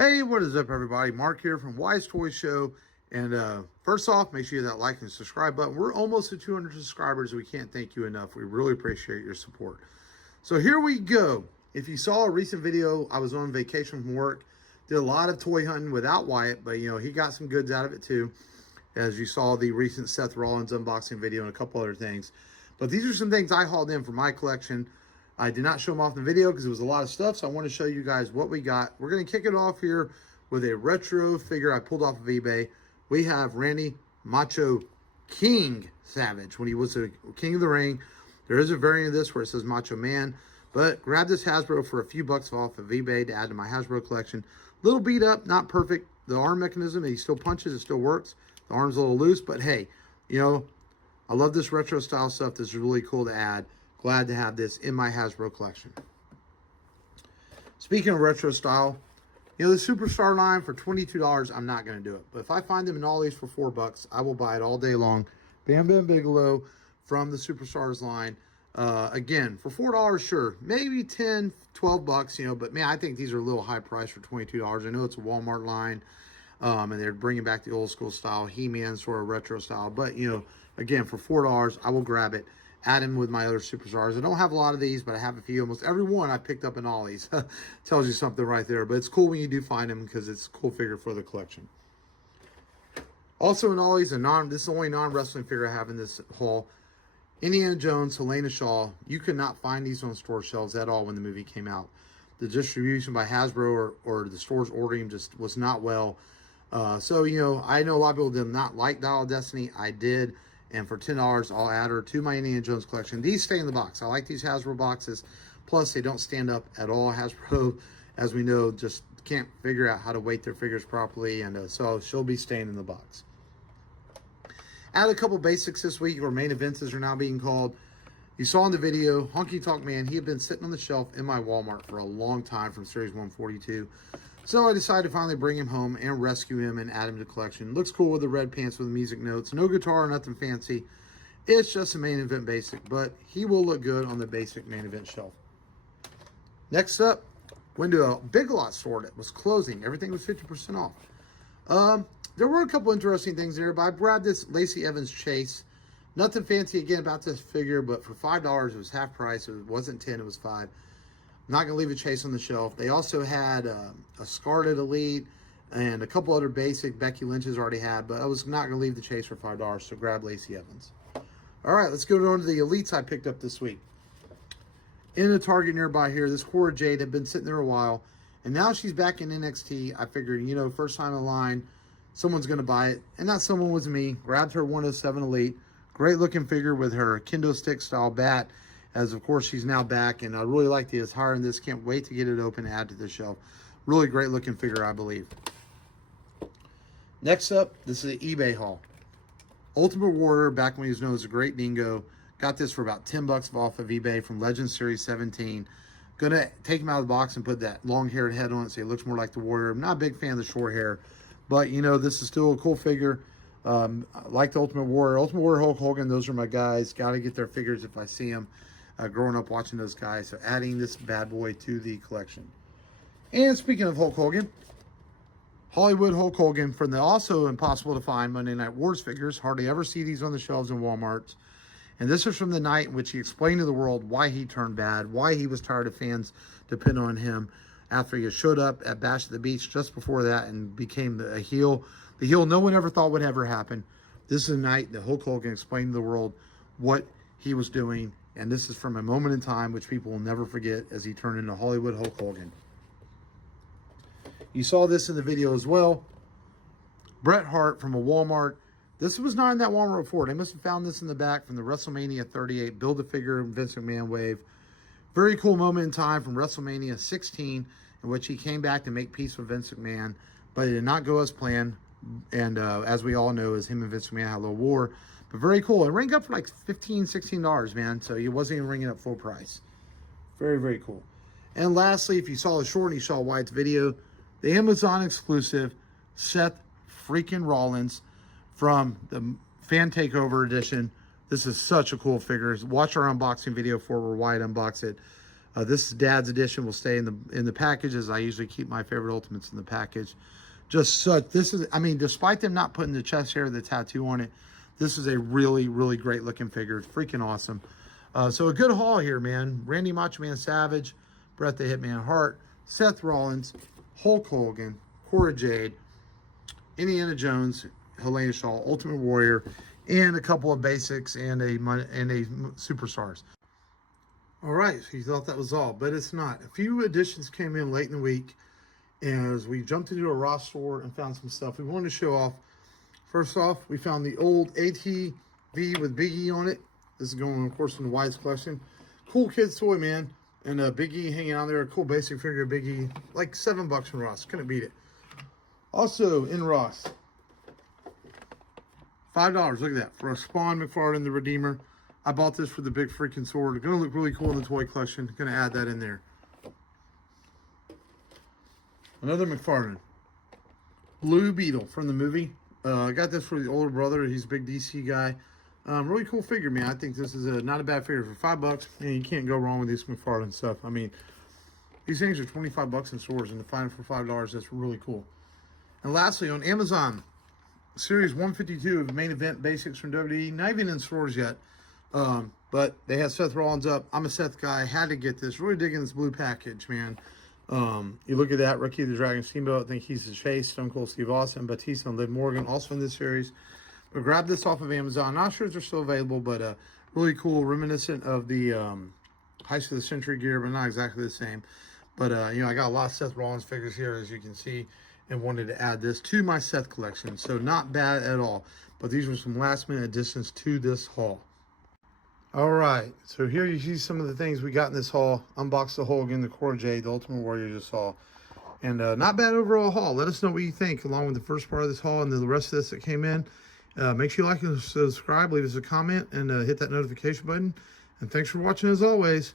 Hey, what is up, everybody? Mark here from Wwetoys Show. And first off, make sure you hit that like and subscribe button. We're almost at 200 subscribers. We can't thank you enough. We really appreciate your support. So here we go. If you saw a recent video, I was on vacation from work. Did a lot of toy hunting without Wyatt, but he got some goods out of it too. As you saw the recent Sethrollins unboxing video and a couple other things. But these are some things I hauled in for my collection. I did not show them off in the video because it was a lot of stuff, so I want to show you guys what we got. We're going to kick it off here with a retro figure I pulled off of eBay. We have Randy Macho King Savage when he was the King of the Ring. There is a variant of this where it says Macho Man, but grab this Hasbro for a few bucks off of eBay to add to my Hasbro collection. Little beat up, not perfect. The arm mechanism, he still punches, it still works. The arm's a little loose, but hey, I love this retro style stuff. This is really cool to add. Glad to have this in my Hasbro collection. Speaking of retro style, the Superstar line for $22, I'm not going to do it. But if I find them in Ollie's for $4, I will buy it all day long. Bam Bam Bigelow from the Superstars line. Again, for $4, sure. Maybe 10, 12 bucks, but man, I think these are a little high price for $22. I know it's a Walmart line, and they're bringing back the old school style, He-Man sort of retro style. But, again, for $4, I will grab it. Add them with my other Superstars. I don't have a lot of these, but I have a few. Almost every one I picked up in Ollie's. Tells you something right there. But it's cool when you do find them because it's a cool figure for the collection. Also in Ollie's, this is the only non-wrestling figure I have in this haul. Indianajones, Helena Shaw. You could not find these on store shelves at all when the movie came out. The distribution by Hasbro or the stores ordering them just was not well. So, I know a lot of people did not like Dial of Destiny. I did. And for $10, I'll add her to my Indiana Jones collection. These stay in the box. I like these Hasbro boxes. Plus, they don't stand up at all. Hasbro, as we know, just can't figure out how to weight their figures properly. And so she'll be staying in the box. Add a couple basics this week, or main events as they're now being called. You saw in the video, Honky Tonk Man, he had been sitting on the shelf in my Walmart for a long time from Series 142. So I decided to finally bring him home and rescue him and add him to the collection. Looks cool with the red pants with the music notes. No guitar, nothing fancy. It's just a main event basic, but he will look good on the basic main event shelf. Next up, went to a Big Lot store that was closing. Everything was 50% off. There were a couple interesting things there, but I grabbed this Lacey Evans Chase. Nothing fancy again about this figure, but for $5, it was half price. It wasn't 10, it was 5. Not going to leave a Chase on the shelf. They also had a Scarlet Elite and a couple other basic Becky Lynch's already had, but I was not going to leave the Chase for $5, so grab Lacey Evans. All right, let's go on to the Elites I picked up this week. In a Target nearby here, this Cora Jade had been sitting there a while, and now she's back in NXT. I figured, first time in line, someone's going to buy it, and that someone was me. Grabbed her 107 Elite. Great looking figure with her kendo stick style bat. As of course she's now back, and I really like the attire in this. Can't wait to get it open and add to the shelf. Really great looking figure, I believe. Next up, this is an eBay haul. Ultimate Warrior, back when he was known as the Great Dingo. Got this for about 10 bucks off of eBay from Legends Series 17. Gonna take him out of the box and put that long-haired head on it so he looks more like the Warrior. I'm not a big fan of the short hair, but this is still a cool figure. I like the Ultimate Warrior. Ultimate Warrior, Hulk Hogan, those are my guys. Got to get their figures if I see them. Growing up watching those guys, so adding this bad boy to the collection. And speaking of Hulk Hogan, Hollywood Hulk Hogan from the also impossible to find Monday Night Wars figures. Hardly ever see these on the shelves in Walmart. And this is from the night in which he explained to the world why he turned bad, why he was tired of fans depending on him after he showed up at Bash at the Beach just before that and became a heel. The heel no one ever thought would ever happen. This is the night that Hulk Hogan explained to the world what he was doing. And this is from a moment in time which people will never forget as he turned into Hollywood Hulk Hogan. You saw this in the video as well. Bret Hart from a Walmart. This was not in that Walmart before. They must have found this in the back from the WrestleMania 38 Build-A-Figure Vince McMahon wave. Very cool moment in time from WrestleMania 16 in which he came back to make peace with Vince McMahon. But it did not go as planned. And as we all know, as him and Vince McMahon had a little war. But very cool. It rang up for like $15, $16, man. So he wasn't even ringing up full price. Very, very cool. And lastly, if you saw the short and you saw Wyatt's video, the Amazon exclusive Seth freaking Rollins from the Fan Takeover edition. This is such a cool figure. Watch our unboxing video for where Wyatt unboxed it. This is Dad's edition. Will stay in the package, as I usually keep my favorite Ultimates in the package. Just such, this is, I mean, despite them not putting the chest hair, the tattoo on it, this is a really, really great looking figure. It's freaking awesome. So a good haul here, man. Randy Macho Man Savage, Bret the Hitman Hart, Seth Rollins, Hulk Hogan, Cora Jade, Indiana Jones, Helena Shaw, Ultimate Warrior, and a couple of basics and a superstars. All right, so you thought that was all, but it's not. A few additions came in late in the week, and as we jumped into a Ross store and found some stuff we wanted to show off. First off, we found the old ATV with Big E on it. This is going, of course, in the Wise collection. Cool kids toy, man. And Big E hanging out there. A cool basic figure of Big E. Like $7 from Ross. Couldn't beat it. Also, in Ross, $5. Look at that. For a Spawn McFarlane the Redeemer. I bought this for the big freaking sword. It's going to look really cool in the toy collection. Going to add that in there. Another McFarlane. Blue Beetle from the movie. I got this for the older brother. He's a big DC guy. Really cool figure, man. I think this is not a bad figure for $5. Man, you can't go wrong with this McFarlane stuff. I mean, these things are $25 in stores, and to find it for $5, that's really cool. And lastly, on Amazon, Series 152 of Main Event Basics from WWE. Not even in stores yet, but they have Seth Rollins up. I'm a Seth guy. Had to get this. Really digging this blue package, man. You look at that, Ricky the Dragon Steamboat. I think he's the Chase, Stone Cold Steve Austin, Batista, and Liv Morgan, also in this series. But grab this off of Amazon. Not sure if they're still available, but really cool, reminiscent of the Heist of the Century gear, but not exactly the same. But, you know, I got a lot of Seth Rollins figures here, as you can see, and wanted to add this to my Seth collection. So not bad at all. But these were some last-minute additions to this haul. All right, so here you see some of the things we got in this haul. Unboxed the Hogan, the Cora Jade, the Ultimate Warrior you just saw. And not bad overall haul. Let us know what you think, along with the first part of this haul and the rest of this that came in. Make sure you like and subscribe, leave us a comment, and hit that notification button. And thanks for watching as always.